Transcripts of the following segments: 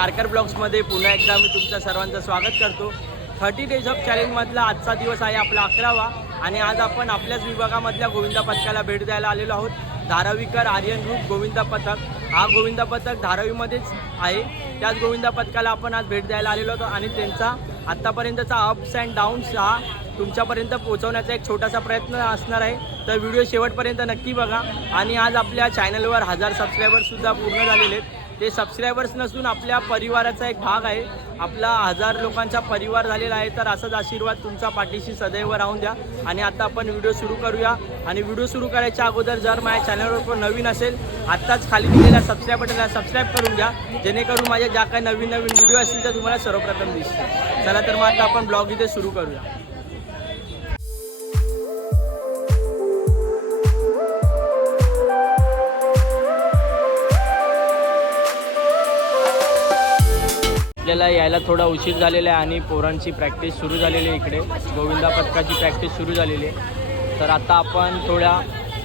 नारकर ब्लॉग्समध्ये पुन्हा एकदा मी तुमच्या सर्वांचं स्वागत करतो. थर्टी डेज ऑफ चॅलेंजमधला आजचा दिवस आहे आपला अकरावा आणि आज आपण आपल्याच विभागामधल्या गोविंदा पथकाला भेट द्यायला आलेलो आहोत. धारावीकर आर्यन ग्रुप गोविंदा पथक. हा गोविंदा पथक धारावीमध्येच आहे. त्याच गोविंदा पथकाला आपण आज भेट द्यायला आलेलो होतो आणि त्यांचा आत्तापर्यंतचा अप्स अँड डाऊन्स हा तुमच्यापर्यंत पोहोचवण्याचा एक छोटासा प्रयत्न असणार आहे. तर व्हिडिओ शेवटपर्यंत नक्की बघा आणि आज आपल्या चॅनलवर हजार सबस्क्रायबरसुद्धा पूर्ण झालेले आहेत. ते सबस्क्रायबर्स नसून आपल्या परिवाराचा एक भाग आहे. आपला हजार लोकांचा परिवार झालेला आहे. तर असाच आशीर्वाद तुमचा पाठीशी सदैव राहून द्या. आणि आता आपण व्हिडिओ सुरू करूया. आणि व्हिडिओ सुरू करायच्या अगोदर जर माझ्या चॅनलवर पण नवीन असेल आत्ताच खाली दिलेल्या सबस्क्राईब बटनला सबस्क्राईब करून घ्या. जेणेकरून माझ्या ज्या काही नवीन नवीन व्हिडिओ असतील त्या तुम्हाला सर्वप्रथम दिसतील. चला तर मग आता आपण ब्लॉग इथे सुरू करूया. आपल्याला यायला थोडा उशीर झालेला आहे आणि पोरांची प्रॅक्टिस सुरू झालेली आहे इकडे. गोविंदा पथकाची प्रॅक्टिस सुरू झालेली आहे. तर आता आपण थोड्या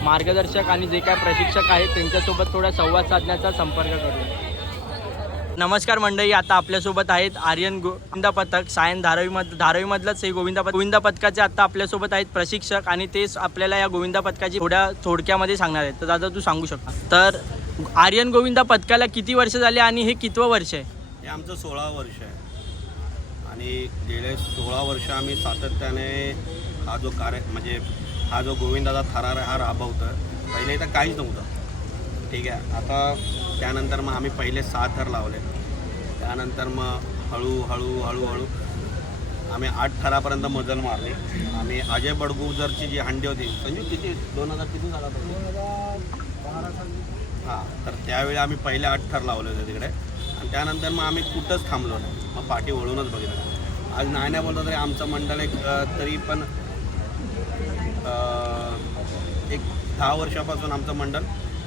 मार्गदर्शक आणि जे काय प्रशिक्षक आहेत त्यांच्यासोबत थोडा संवाद साधण्याचा संपर्क करूया. नमस्कार मंडळी आता आपल्यासोबत आहेत आर्यन गोविंदा पथक सायन धारावीमध धारावीमधलंच हे गोविंदा पथक गोविंदा पथकाचे आता आपल्यासोबत आहेत प्रशिक्षक आणि तेच आपल्याला या गोविंदा पथकाची थोड्या थोडक्यामध्ये सांगणार आहेत. तर दादा तू सांगू शकता. तर आर्यन गोविंदा पथकाला किती वर्ष झाले आणि हे कितवं वर्ष आहे? हे आमचं सोळा वर्ष आहे. आणि गेले सोळा वर्ष आम्ही सातत्याने हा जो कार्य म्हणजे हा जो गोविंदाचा थरार आहे हा राबवतो पहिले इथं काहीच नव्हतं. ठीक आहे? आता त्यानंतर मग आम्ही पहिले सहा थर लावले. त्यानंतर मग हळूहळू हळूहळू आम्ही आठ थरापर्यंत मजल मारली. आम्ही अजय बडगुजरची जी हंडी होती संजू किती दोन हजार किती झाला हां तर त्यावेळी आम्ही पहिले आठ थर लावले होते तिकडे. त्यानंतर मग आम्ही कुठंच थांबलो नाही. मग पाठी वळूनच बघितलं. आज नाही नाही बोलतो तरी आमचं मंडळ एक तरी पण एक दहा वर्षापासून आमचं मंडळ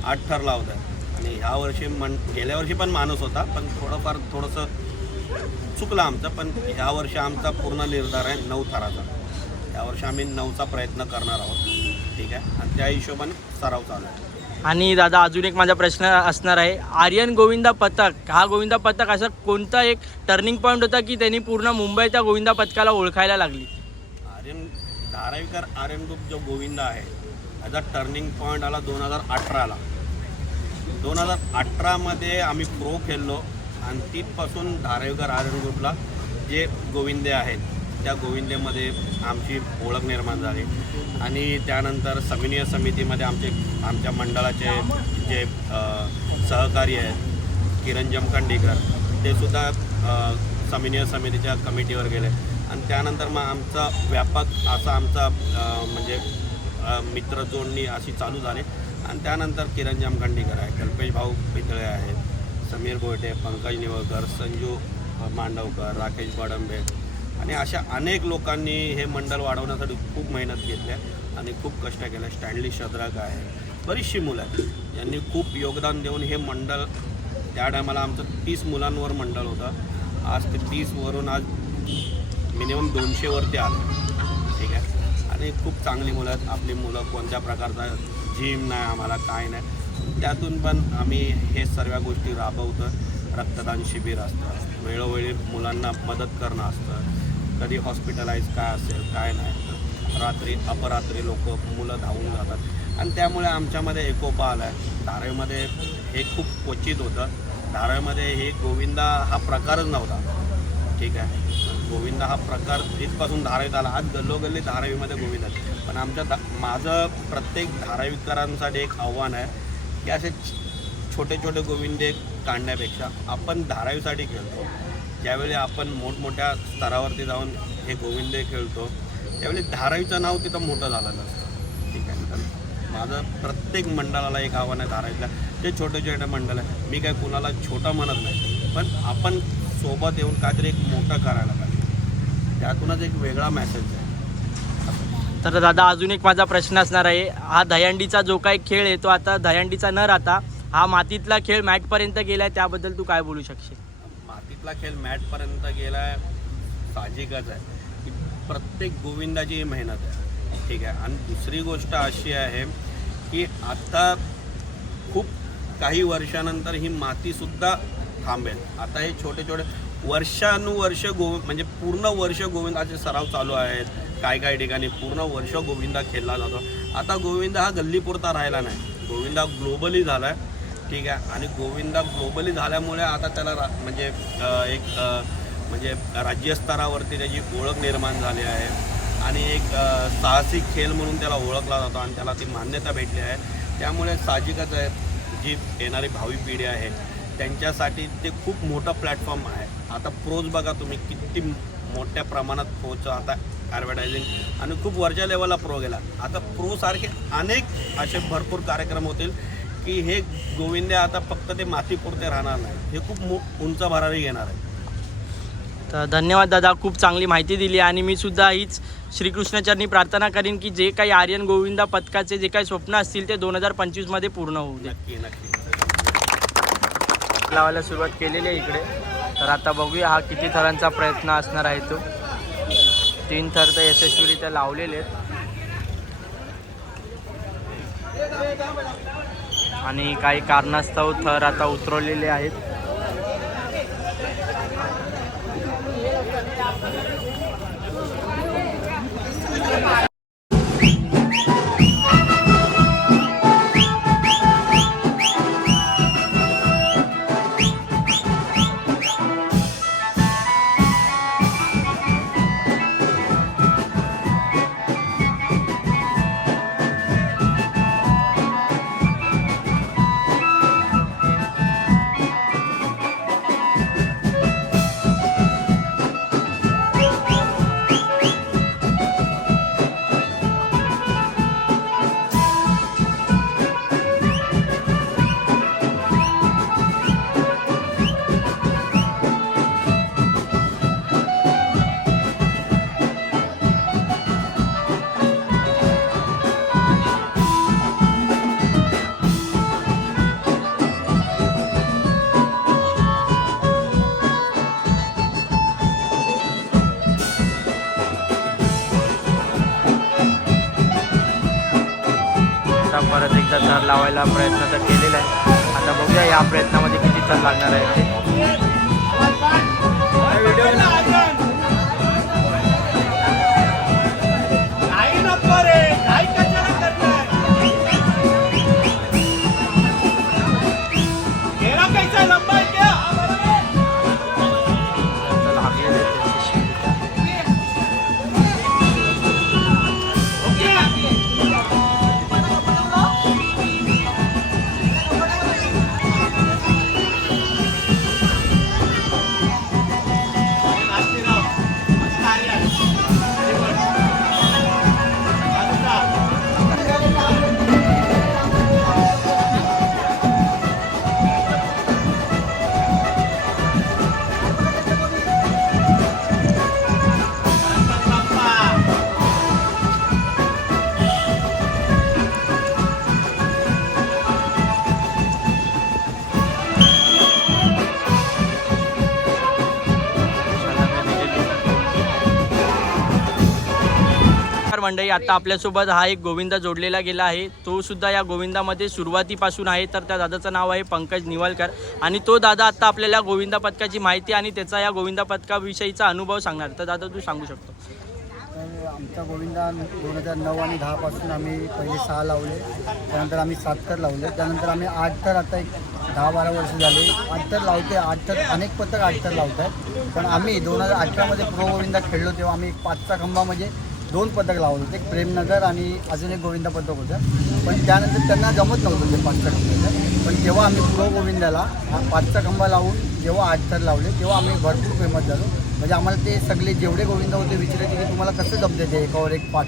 आठ ठरला होता आणि ह्या वर्षी मन गेल्या वर्षी पण माणूस होता पण थोडंफार थोडंसं चुकलं आमचं पण ह्या वर्षी आमचा पूर्ण निर्धार आहे नऊ थराचा. यावर्षी आम्ही नऊचा प्रयत्न करणार आहोत. ठीक आहे? आणि त्या हिशोबाने सराव चालू आहे. आणि दादा अजून एक माझा प्रश्न असणार आहे. आर्यन गोविंदा पथक हा गोविंदा पथक असा कोणता एक टर्निंग पॉईंट होता की त्यांनी पूर्ण मुंबईच्या गोविंदा पथकाला ओळखायला लागली? आर्यन धारावीकर आर्यन ग्रुप जो गोविंदा आहे त्याचा टर्निंग पॉईंट आला दोन हजार अठराला दोन हजार अठरामध्ये आम्ही प्रो खेळलो आणि तिथपासून धारावीकर आर्यन ग्रुपला जे गोविंदे आहेत त्या गोविंदेमध्ये आमची ओळख निर्माण झाली. आणि त्यानंतर समिनीय समितीमध्ये आमचे आमच्या मंडळाचे जे सहकारी आहेत किरण जमखंडीकर ते सुद्धा अ, समिनीय समितीच्या कमिटीवर गेले. आणि त्यानंतर मग आमचा व्यापक असा आमचा म्हणजे मित्र जोडणी अशी चालू झाली. आणि त्यानंतर किरण जामखंडीकर आहे कल्पेश भाऊ पितळे आहेत समीर गोयटे पंकज निवळकर संजू मांडवकर राकेश बडंबे आणि अशा अनेक लोकांनी हे मंडळ वाढवण्यासाठी खूप मेहनत घेतली आहे आणि खूप कष्ट केल्या स्टँडली शद्रक आहे. बरीचशी मुलं आहेत. यांनी खूप योगदान देऊन हे मंडळ त्या टायमाला आमचं तीस मुलांवर मंडळ होतं. आज ते तीसवरून आज मिनिमम दोनशेवरती आलं. ठीक आहे? आणि खूप चांगली मुलं आहेत. आपली मुलं कोणत्या प्रकारचा जिम नाही आम्हाला काय नाही. त्यातून पण आम्ही हे सर्व गोष्टी राबवतो रक्तदान शिबिर असतं. वेळोवेळी मुलांना मदत करणं असतं. कधी हॉस्पिटलाइज काय असेल काय नाही रात्री अपरात्री लोक मुलं धावून जातात. आणि त्यामुळे आमच्यामध्ये एकोपा आला आहे धारावीमध्ये हे खूप क्वचित होतं. धारावीमध्ये हे गोविंदा हा प्रकारच नव्हता. ठीक आहे? गोविंदा हा प्रकार इथपासून धारावीत आला. आज गल्लोगल्ली धारावीमध्ये गोविंद पण आमच्या धा माझं प्रत्येक धारावीकरांसाठी एक आव्हान आहे की असे छोटे छोटे गोविंदे काढण्यापेक्षा आपण धारावीसाठी खेळतो. ज्यावेळी आपण मोठमोठ्या स्तरावरती जाऊन हे गोविंदे खेळतो त्यावेळी धारावीचं नाव तिथं मोठं झालं नसतं. ठीक आहे. तर माझं प्रत्येक मंडळाला एक आव्हान आहे धारावीतल्या. जे छोटे छोटे मंडळ आहे. मी काय कुणाला छोटा म्हणत नाही. पण आपण सोबत येऊन काहीतरी एक मोठं करायला पाहिजे. त्यातूनच एक वेगळा मेसेज आहे. तर दादा अजून एक माझा प्रश्न असणार आहे. हा दहंडीचा जो काही खेळ आहे तो आता दहीहंडीचा न राहता हा मातीतला खेळ मॅटपर्यंत गेलाय त्याबद्दल तू काय बोलू शकशील? मातीतला खेळ मॅटपर्यंत गेलाय साहजिकच आहे. की प्रत्येक गोविंदाची ही मेहनत आहे. ठीक आहे. आणि दुसरी गोष्ट अशी आहे की आता खूप काही वर्षानंतर ही मातीसुद्धा थांबेल. आता हे छोटे छोटे वर्षानुवर्ष गो म्हणजे पूर्ण वर्ष गोविंदाचे सराव चालू आहेत. काय काय ठिकाणी पूर्ण वर्ष गोविंदा खेळला जातो. आता गोविंदा हा गल्लीपुरता राहिला नाही. गोविंदा ग्लोबली झाला आहे ठीक आहे. आणि गोविंदा ग्लोबली झाल्यामुळे आता त्याला रा म्हणजे एक म्हणजे राज्यस्तरावरती त्याची ओळख निर्माण झाली आहे. आणि एक साहसिक साहसी खेळ म्हणून त्याला ओळखला जातो आणि त्याला ती मान्यता भेटली आहे. त्यामुळे साहजिकच आहे जी येणारी भावी पिढी आहे त्यांच्यासाठी ते खूप मोठं प्लॅटफॉर्म आहे. आता प्रोज बघा तुम्ही किती मोठ्या प्रमाणात प्रोचं आता ॲडव्हर्टायझिंग आणि खूप वरच्या लेवलला प्रो गेला. आता प्रोसारखे अनेक असे भरपूर कार्यक्रम होतील. की हे गोविंदे आता फक्त ते मातीपुरते राहणार नाही. हे खूप मो उंच भरारी घेणार आहे. तर धन्यवाद दादा खूप चांगली माहिती दिली आणि मी सुद्धा हीच श्रीकृष्णाचरणी प्रार्थना करीन की जे काही आर्यन गोविंदा पथकाचे जे काही स्वप्न असतील ते दोन हजार पंचवीसमध्ये पूर्ण होऊ दे. नक्की नक्की. लावायला सुरुवात केलेली आहे इकडे. तर आता बघूया हा किती थरांचा प्रयत्न असणार आहे तो. तीन थर तर यशस्वीरित्या लावलेले आहेत. आणि काही कारणास्तव थर आता उतरवलेले आहेत. परत एकदा तर लावायला प्रयत्न तर केलेला आहे. आता बघूया या प्रयत्नामध्ये किती तर लागणार आहे. ते मंडळी आता आपल्यासोबत हा एक गोविंदा जोडलेला गेला आहे. तो सुद्धा या गोविंदामध्ये सुरुवातीपासून आहे. तर त्या दादाचं नाव आहे पंकज निवलकर. आणि तो दादा आता आपल्याला गोविंदा पथकाची माहिती आणि त्याचा या गोविंदा पथकाविषयीचा अनुभव सांगणार. तर दादा तू सांगू शकतो. तर आमचा गोविंदा दोन हजार नऊ आणि दहापासून आम्ही पहिले सहा लावले. त्यानंतर आम्ही सात तर लावले. त्यानंतर आम्ही आठ तर आता एक दहा बारा वर्ष झाले. आठ तर लावते आठ तर अनेक पथक आठ तर लावत आहेत पण आम्ही दोन हजार अठरामध्ये प्रो गोविंदा खेळलो तेव्हा आम्ही एक पाचचा खंबा म्हणजे दोन पथक लावले होते. एक प्रेमनगर आणि अजून एक गोविंदा पथक होतं. पण त्यानंतर त्यांना जमत नव्हतं ते पाचचा खंबाचं पण जेव्हा आम्ही प्रो गोविंदाला हा पाचचा खंबा लावून जेव्हा आठ तर लावले तेव्हा आम्ही भरपूर फेमस झालो. म्हणजे आम्हाला ते सगळे जेवढे गोविंद होते विचारायचे की तुम्हाला कसं जमते ते एकावर एक पाच?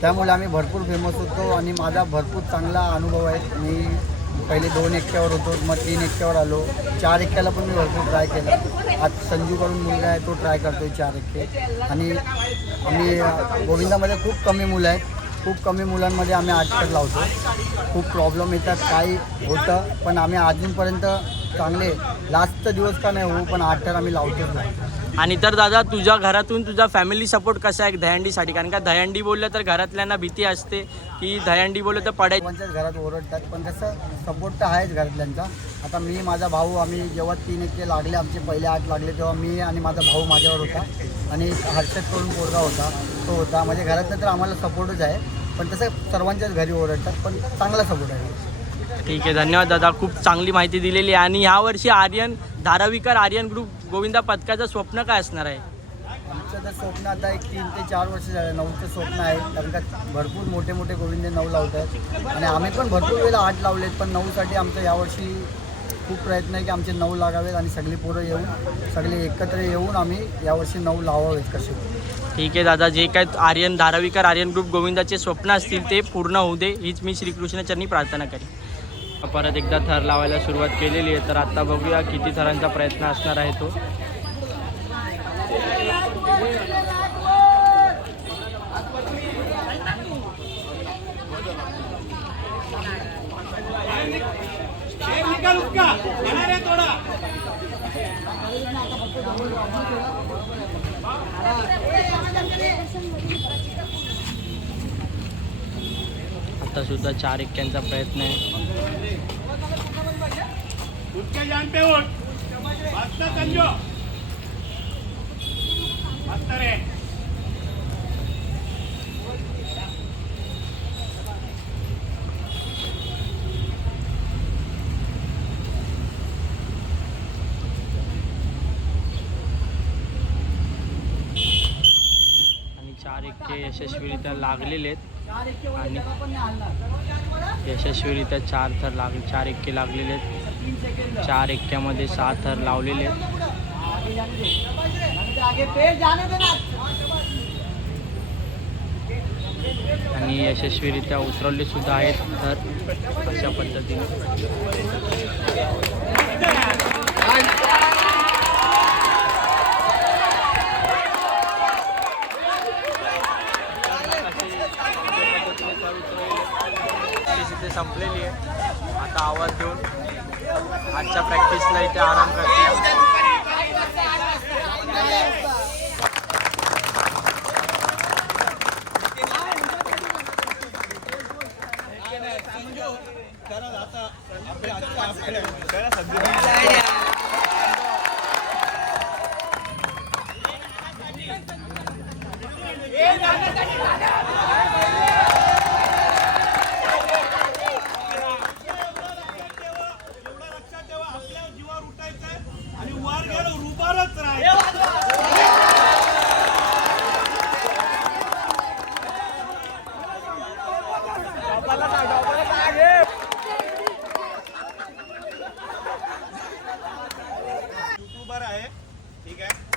त्यामुळे आम्ही भरपूर फेमस होतो आणि माझा भरपूर चांगला अनुभव आहे. मी पहिले दोन एकट्यावर होतो मग तीन एकट्यावर आलो. चार एकट्याला पण मी भरपूर ट्राय केला. आज संजूकडून मुलगा आहे तो ट्राय करतो आहे चार एकटे. आणि आम्ही गोविंदामध्ये खूप कमी मुलं आहेत. खूप कमी मुलांमध्ये आम्ही आठ लावतो. खूप प्रॉब्लेम येतात काही होतं पण आम्ही अजूनपर्यंत चांगले. लास्टचा दिवस का नाही हो पण आठ तर आम्ही लावतोच नाही आणि तर दादा तुझ्या घरातून तुझा फॅमिली सपोर्ट कसा आहे दहंडीसाठी कारण का दहंडी बोललं तर घरातल्यांना भीती असते की दहंडी बोललं तर पडायची सर्वांच्याच घरात ओरडतात पण कसं सपोर्ट तर आहेच घरातल्यांचा. आता मी माझा भाऊ आम्ही जेव्हा तीन एक लागले आमचे पहिले आठ लागले तेव्हा मी आणि माझा भाऊ माझ्यावर होता. आणि हर्षद करून पोरगा होता तो होता. म्हणजे घरातलं तर आम्हाला सपोर्टच आहे. पण तसं सर्वांच्याच घरी ओरडतात पण चांगला सपोर्ट आहे. ठीक आहे धन्यवाद दादा. खूप चांगली माहिती दिलेली आहे. आणि यावर्षी आर्यन धाराविकर आर्यन ग्रुप गोविंदा पथकाचं स्वप्न काय असणार आहे? आमचं तर स्वप्न आता एक तीन ते चार वर्ष झालं. नऊचं स्वप्न आहे. कारण का भरपूर मोठे मोठे गोविंदे नऊ लावत आहेत आणि आम्ही पण भरपूर वेळेला आठ लावलेत पण नऊसाठी आमचं यावर्षी खूप प्रयत्न आहे की आमचे नऊ लागावेत आणि सगळी पोरं येऊन सगळे एकत्र येऊन आम्ही यावर्षी नऊ लावावेत कसे. ठीक आहे दादा. जे काय आर्यन धाराविकर आर्यन ग्रुप गोविंदाचे स्वप्न असतील ते पूर्ण होऊ दे. हीच मी श्रीकृष्णाचरणी प्रार्थना करेन. परत एकदा थर लावायला सुरुवात केलेली आहे तर आता बघूया किती थरांचा प्रयत्न असणार आहे तो. आता सुद्धा चार एक्क्यांचा प्रयत्न आहे. उसके जान पे उठ बस्ता समझो बस्तर है आणि चार यशस्वीरित्या लागलेले आहेत. आणि यशस्वीरित्या चार थर लाग चार एक्के लागलेले आहेत. चार एक्क्यामध्ये सहा थर लावलेले आहेत. आणि यशस्वीरित्या उतरवले सुद्धा आहेत तर अशा पद्धतीने. संपलेली आहे. आता आवाज देऊन आजच्या प्रॅक्टिसला इथे आराम करते. आता उठायचंय आणि वर गेलो रुबारच राहायचं ऐका आहे ठीक आहे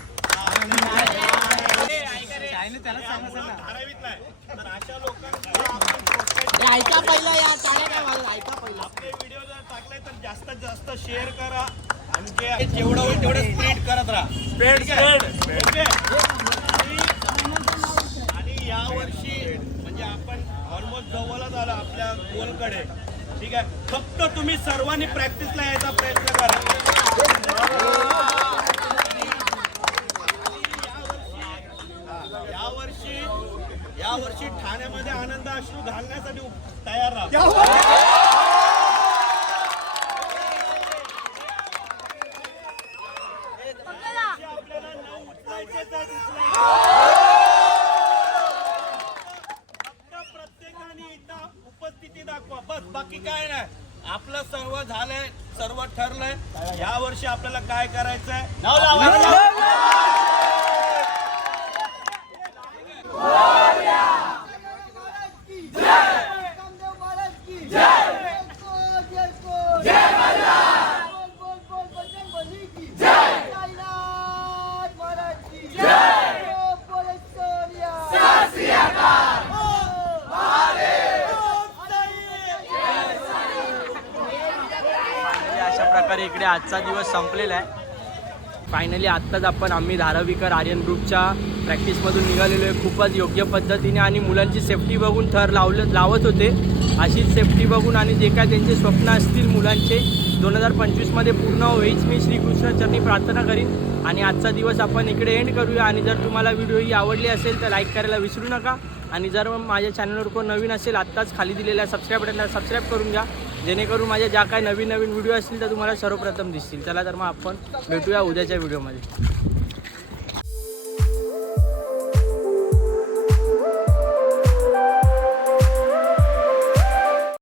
धारावीतला आहे तर आपले व्हिडिओ जर टाकले तर जास्तीत जास्त शेअर करा. आणि जेवढं होईल तेवढं स्प्रेड करत राहा. स्प्रेड आणि यावर्षी म्हणजे आपण ऑलमोस्ट जवळच आलो आपल्या गोलकडे. ठीक आहे? फक्त तुम्ही सर्वांनी प्रॅक्टिसला यायचा प्रयत्न करा. यावर्षी यावर्षी ठाण्यामध्ये आनंद अश्रू घालण्यासाठी तयार राहा आपल्याला नऊ उचलायचेच आहेत, उचलायचे. फक्त प्रत्येकाने इथं उपस्थिती दाखवा बस बाकी काय नाही आपलं सर्व झालंय सर्व ठरलंय या वर्षी आपल्याला काय करायचंय फायनली अशा प्रकारे इकडे आजचा दिवस संपलेला आहे. फायनली आत्ताच आपण आम्ही धारावीकर आर्यन ग्रुपच्या प्रॅक्टिसमधून निघालेलो आहे. खूपच योग्य पद्धतीने आणि मुलांची सेफ्टी बघून थर लावलं लावत होते. अशीच सेफ्टी बघून आणि जे काय त्यांचे स्वप्न असतील मुलांचे दोन हजार पंचवीसमध्ये पूर्ण होईच. मी श्रीकृष्णचरणी प्रार्थना करीन. आणि आजचा दिवस आपण इकडे एंड करूया. आणि जर तुम्हाला व्हिडिओ ही आवडली असेल तर लाईक करायला विसरू नका. आणि जर माझ्या चॅनलवर कोण नवीन असेल आत्ताच खाली दिलेल्या सबस्क्राईब बटनला सबस्क्राईब करून घ्या. जेणेकरून माझ्या ज्या काही नवीन नवीन व्हिडिओ असतील त्या तुम्हाला सर्वप्रथम दिसतील. चला तर मग आपण भेटूया उद्याच्या व्हिडिओमध्ये.